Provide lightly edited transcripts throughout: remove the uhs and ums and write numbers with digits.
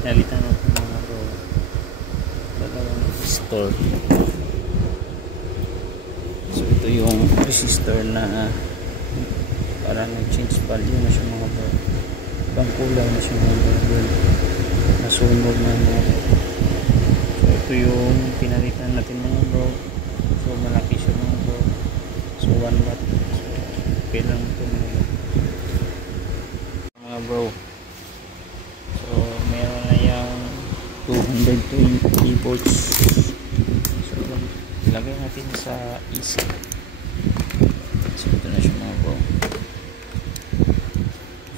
pinalitan natin mga bro, dalawang resistor. So ito yung resistor na para nag-change value na siya mga bro, ibang kulay na siya mga bro, nasunog na mga bro. So ito yung pinalitan natin mga bro. So malaki siya mga bro, so 1 watt. So okay lang ito mga bro. So meron na yung 220 volts. So ilagay natin sa AC. So ito na siya mga bro.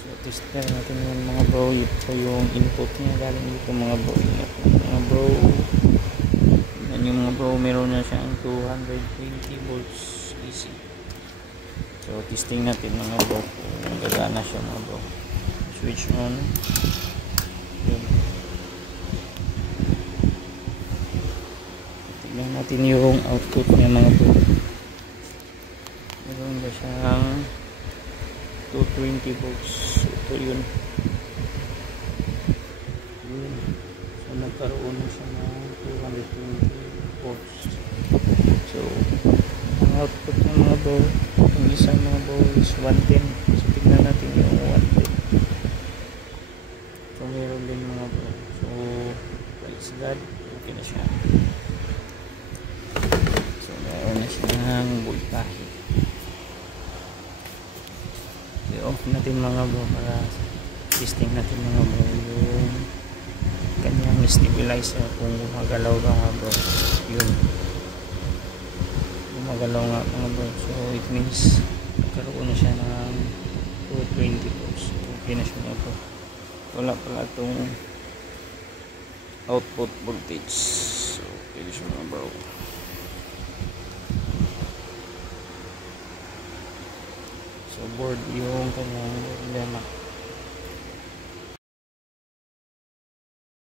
So tester natin yung mga bro. Ito yung input niya galing dito mga bro. Mga bro, yan yung mga bro, meron na siyang 220 volts AC. So testing natin mga bro kung gagana siya mga bro. Switch on. Yun. Tignan natin yung output niya mga bro. Meron ba siyang 220 volts. Ito yun. Yun. So nagkaroon na siya ng 220 volts. So ang output niya mga bro, yung isang mga bro is 110. So tignan natin yung 110. So meron din mga bro. So praise God, okay na siya. So meron na siyang voltahe. I-off natin mga bro para testing natin mga bro yung kanyang stabilizer kung gumagalaw ba nga bro. Yun, gumagalaw nga mga bro. So it means nagkaroon na siya ng 220 volts. Okay na siya mga bro. Wala pala itong output voltage. So okay na siya mga bro. So board yung kanyang problema.